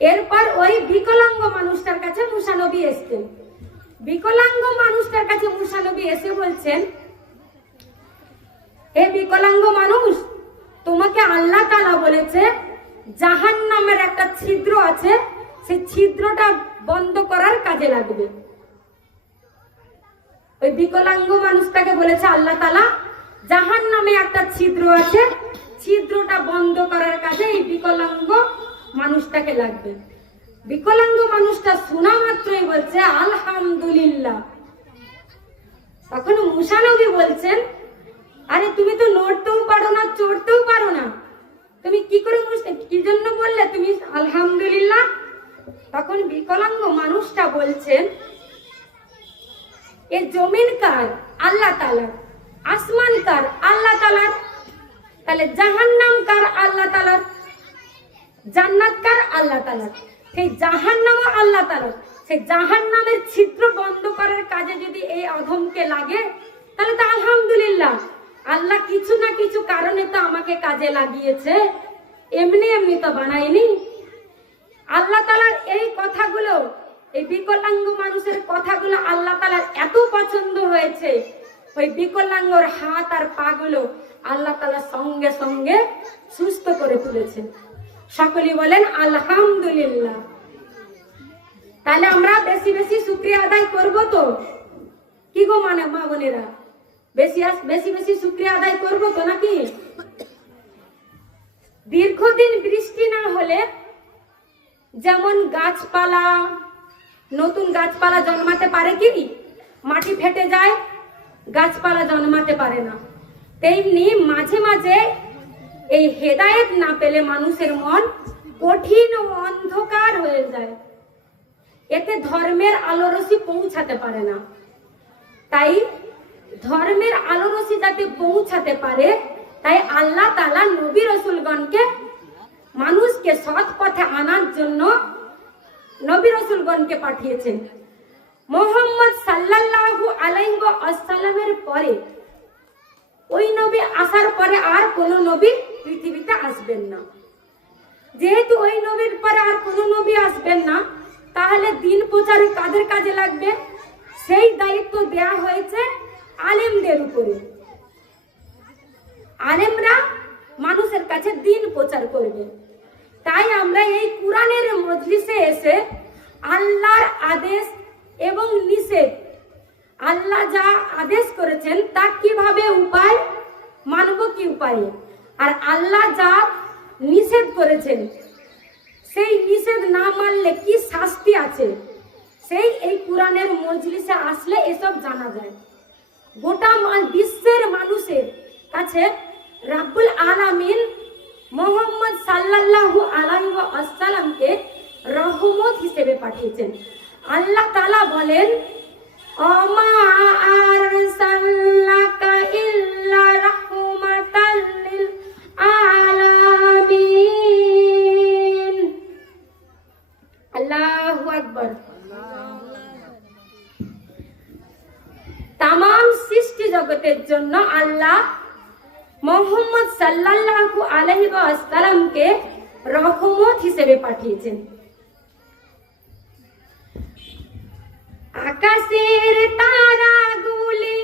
এরপর ওই বিকলাঙ্গ মানুষটার কাছে মুসা নবী এসছেন। বিকলাঙ্গ মানুষটার কাছে মুসা নবী এসে বলছেন, হে বিকলাঙ্গ মানুষ, তোমাকে আল্লাহ তাআলা বলেছে জাহান্নামের একটা ছিদ্র আছে, সেই ছিদ্রটা বন্ধ করার কাজে লাগবে। ওই বিকলাঙ্গ মানুষটাকে বলেছে আল্লাহ তাআলা জাহান্নামে একটা ছিদ্র আছে, ছিদ্রটা বন্ধ করার কাজে এই বিকলাঙ্গ মানুষটাকে লাগবে। বিকলাঙ্গ মানুষটা শোনা মাত্রই বলছে আলহামদুলিল্লাহ। তখন মুসা নবী বলছেন, আরে তুমি তো নড়তেও পারো না, চড়তেও পারো না, তুমি কি করে কি জন্য বললে তুমি আলহামদুলিল্লাহ? তখন বিকলাঙ্গ মানুষটা বলছেন, এ জমিন কার? আল্লাহ তাআলার। আসমান কার? আল্লাহ তাআলার। তাহলে জাহান্নাম কার? আল্লাহ তাআলার। জান্নাত কার? আল্লাহ তাআলার। সেই জাহান্নামও আল্লাহ তাআলার। সেই জাহান্নামের ছিদ্র বন্ধ করার কাজে যদি এই অধমকে লাগে, তাহলে তো আলহামদুলিল্লাহ, আল্লাহ কিছু না কিছু কারণে তো আমাকে কাজে লাগিয়েছে, এমনি এমনি তো বানায়নি। আল্লাহ তাআলার এই কথাগুলো, এই বিকলাঙ্গ মানুষের কথাগুলো আল্লাহ তাআলার এত পছন্দ হয়েছে, ওই বিকলাঙ্গর হাত আর পা গুলো আল্লাহ তাআলা সঙ্গে সঙ্গে সুস্থ করে তুলেছে। সকলেই বলেন আলহামদুলিল্লাহ। তাহলে আমরা বেশি বেশি শুকরিয়া আদায় করব তো? কি গো মানে মা বোনেরা, বেশি বেশি শুকরিয়া আদায় করব তো নাকি? দীর্ঘদিন বৃষ্টি না হলে যেমন গাছপালা, নতুন গাছপালা জন্মাতে পারে কি? মাটি ফেটে যায়, গাছপালা জন্মাতে পারে না। তেমনি মাঝে মাঝে এই হেদায়েত না পেলে মানুষের মন কঠিন ও অন্ধকার হয়ে যায়, এতে ধর্মের আলোরশ্মি পৌঁছাতে পারে না। তাই ধর্মের আলোরশ্মি যাতে পৌঁছাতে পারে, তাই আল্লাহ তাআলা নবী রাসূলগণকে মানুষকে সৎ পথে আনার জন্য নবী রাসূলগণকে পাঠিয়েছেন। মুহাম্মদ সাল্লাল্লাহু আলাইহি ওয়াসাল্লামের পরে, ওই নবী আসার পরে আর কোন নবী পৃথিবীতে আসবেন না। যেহেতু ওই নবীর পরে আর কোন নবী আসবেন না, তাহলে দিন প্রচারে কাদের কাজে লাগবে? সেই দায়িত্ব দেয়া হয়েছে আলেমদের উপরে। আলেমরা মানুষের কাছে দিন প্রচার করবে। তাই আমরা এই কুরআনের মজলিসে এসে আল্লাহর আদেশ এবং নিষেধ, আল্লাহ যা আদেশ করেছেন তা কিভাবে উপায় মানব, কি উপায়ে, আর আল্লাহ যা নিষেধ করেছেন সেই নিষেধ না মানলে কি শাস্তি আছে, সেই এই কুরআনের মজলিসে আসলে এসব জানা যায়। গোটা বিশ্বের মানুষের কাছে রাব্বুল আলামিন মুহাম্মদ সাল্লাল্লাহু আলাইহি ওয়াসাল্লামকে রহমত হিসেবে পাঠিয়েছেন। আল্লাহ তাআলা বলেন, ওমা আরসালনাকা ইল্লা রাহমাতাল লিল আলামিন। আল্লাহু আকবার। তামাম সৃষ্টি জগতের জন্য আল্লাহ মুহাম্মদ সাল্লাল্লাহু আলাইহি ওয়াসাল্লামকে রহমত হিসেবে পাঠিয়েছেন। আকাশের তারাগুলি,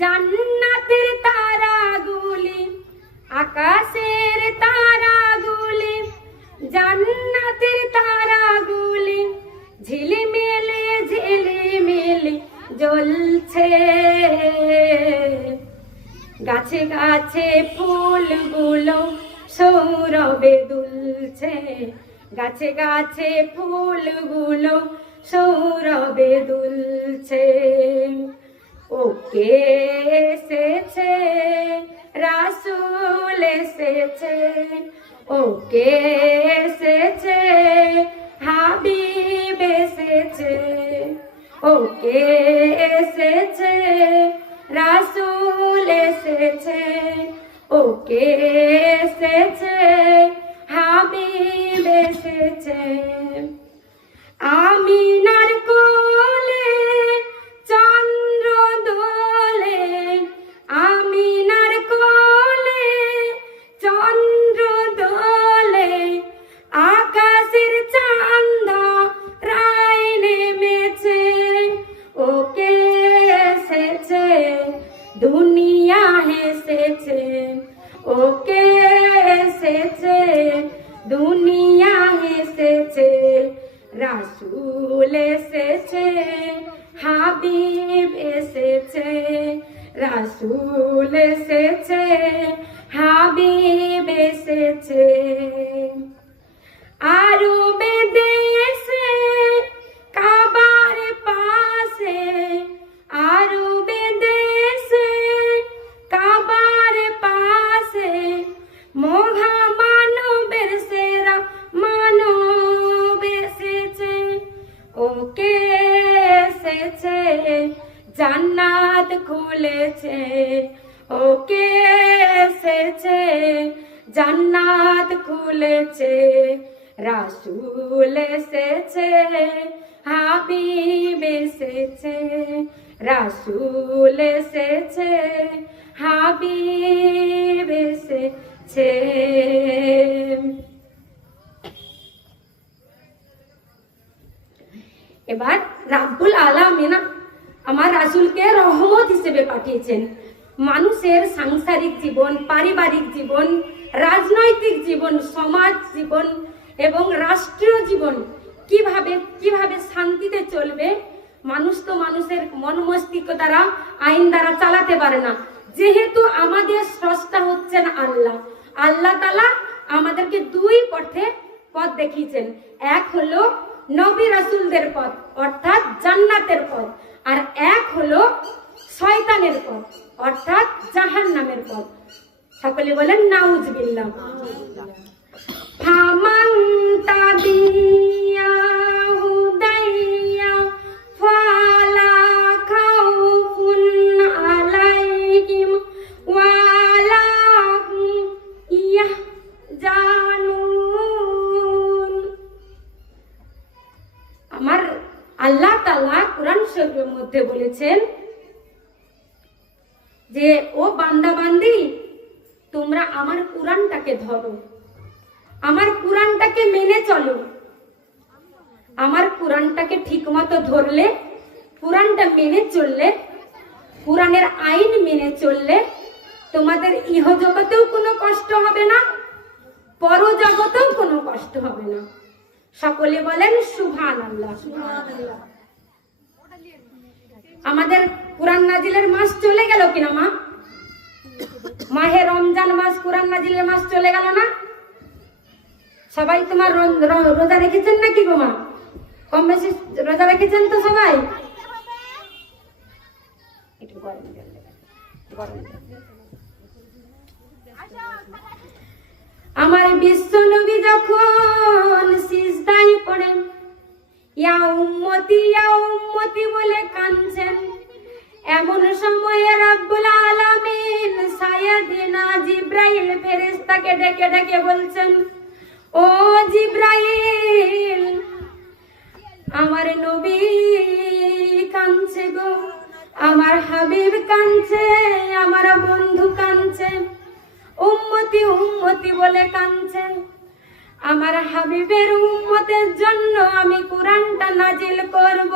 জান্নাতের তারাগুলি, আকাশের তারাগুলি, জান্নাতের তারাগুলি ঝিলিমিলি ঝিলিমিলি জ্বলছে। গাছে গাছে ফুলগুলো সৌরভে দুলছে, গাছে গাছে ফুলগুলো সৌরভে দুলছে। ও কে এসেছে? রাসূল এসেছে। ও কে এসেছে? হাবিব এসেছে। ও কে এসেছে? রাসূল এসেছে। ও কে এসেছে? হাবিব এসেছে। আমিনার কোলে চন্দ্র দোলে, আমিনার কোলে চন্দ্র দোলে, আকাশের রাসূল এসেছে, হাবিব এসেছে, রাসূল এসেছে, হাবিব এসেছে। আরবে দেশে কাবার পাশে, আরবে দেশে কাবার পাশে, মহামানবের সেরা মানব এসেছে। ওকে এসেছে, জান্নাত খুলেছে, ওকে এসেছে, জান্নাত খুলেছে। রাসূল এসেছে, হাবিব এসেছে, রাসূল এসেছে, হাবিব এসেছে। এবার রাব্বুল আলামিন আমার রাসূলকে রহমত হিসেবে পাঠিয়েছেন। মানুষের সাংসারিক জীবন, পারিবারিক জীবন, রাজনৈতিক জীবন, সমাজ জীবন এবং রাষ্ট্রীয় জীবন কিভাবে শান্তিতে চলবে, মানুষ তো মানুষের মন মস্তিষ্ক দ্বারা, আইন দ্বারা চালাতে পারে না। যেহেতু আমাদের স্রষ্টা হচ্ছেন আল্লাহ, আল্লাহ তাআলা আমাদেরকে দুই পথ দেখিয়েছেন। এক হলো নবী রাসূলদের পথ অর্থাৎ জান্নাতের পথ, আর এক হলো শয়তানের পথ অর্থাৎ জাহান্নামের পথ। সকলে বলেন নাউজুবিল্লাহ। ফামান তাবিয়া হুদাইয়া ফালা খাউফুন আলাইহিম ওয়ালা হুম ইয়াহজানুন। আমার আল্লাহ তাআলা কোরআন শরীফের মধ্যে বলেছেন যে ও বান্দা বান্দি, তোমরা আমার কোরআনটাকে ধরো, আমার কোরআনটাকে মেনে চলো। আমার কোরআনটাকে ঠিকমতো ধরলে, কোরআনটা মেনে চললে, কোরআনের আইন মেনে চললে তোমাদের ইহজগতেও কোনো কষ্ট হবে না, পরজগতেও কোনো কষ্ট হবে না। সকলে বলেন সুবহানাল্লাহ। আমাদের কোরআন নাজিলের মাস চলে গেল কিনা মা? মাহে রমজান মাস, কোরআন নাজিলের মাস চলে গেল না? সবাই তোমার রোজা রেখেছেন নাকি গো মা? কম বেশি রোজা রেখেছেন তো সবাই? একটু গরম জল দেবেন, গরম জল। আমার বিশ্ব নবী যখন সিজদায় পড়ে ইয়া উম্মতি বলে কাঁদছেন, এমন সময়ে রাব্বুল আলামিন সাইয়্যিদনা জিবরাইল ফেরেশতাকে ডেকে ডেকে বলছেন, ও জিবরাইল, আমার নবী কাঁদছে গো, আমার হাবিব কাঁদছে, আমার বন্ধু কাঁদছে, উম্মতি উম্মতি বলে কাঁদছে। আমার হাবিবের উম্মতের জন্য আমি কোরআনটা নাজিল করব।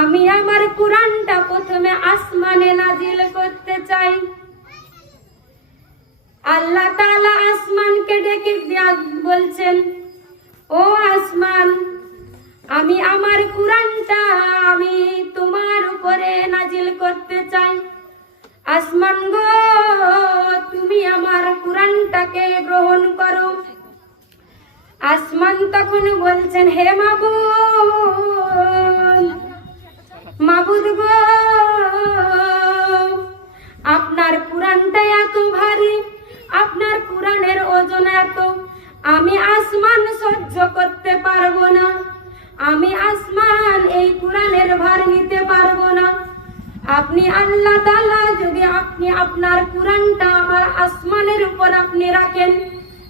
আমি আমার কোরআনটা প্রথমে আসমানে নাজিল করতে চাই। আল্লাহ তাআলা আসমানকে ডেকে বলছেন, ও আসমান, আমি আমার কোরআনটা আমি তোমার উপরে নাজিল করতে চাই। আসমান গো, তুমি আমার কোরআনটাকে গ্রহণ করো। আসমান তখন বলছেন, হে মাবুদ গো, আপনার কোরআনটা এত ভারী, আপনার কোরআনের ওজন এত, আমি আসমান সহ্য করতে পারবো না, আমি আসমান এই কোরআনের ভার নিতে পারবো না। আপনি আল্লাহ তাআলা যদি আপনি আপনার কোরআনটা আমার আসমানের উপর আপনি রাখেন,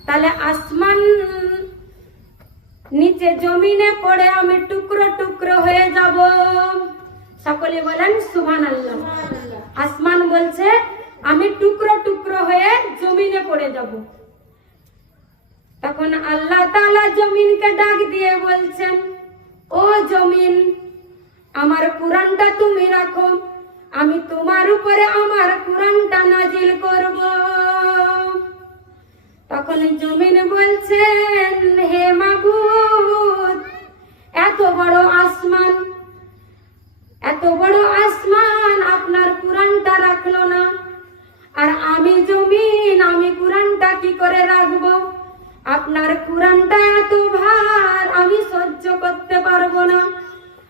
তাহলে আসমান নিচে জমিনে পড়ে আমি টুকরো টুকরো হয়ে যাব। সকলে বলেন সুবহানাল্লাহ। আসমান বলছে আমি টুকরো টুকরো হয়ে জমিনে পড়ে যাব। তখন আল্লাহ তাআলা জমিনকে ডাক দিয়ে বলছেন, ও জমিন, আমার কোরআনটা তুমি রাখো, আমি তোমার উপরে আমার কোরআনটা নাজিল করব। তখন জমিন বলছেন, হে মাবুদ, বুকটা কি করে রাখবো, আপনার কোরআনটা এত ভার আমি সহ্য করতে পারবো না,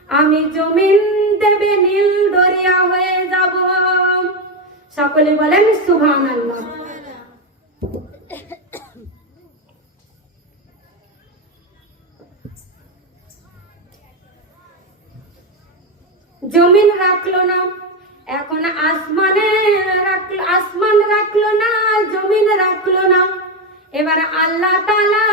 আমি জমিন দেবে নীল দরিয়া হয়ে যাব। সকলে বলেন সুবহানাল্লাহ। জমিন রাখলো না, এখন আসমানে রাখলো, আসমান রাখলো না, জমিন রাখলো না। এবার আল্লাহ তাআলা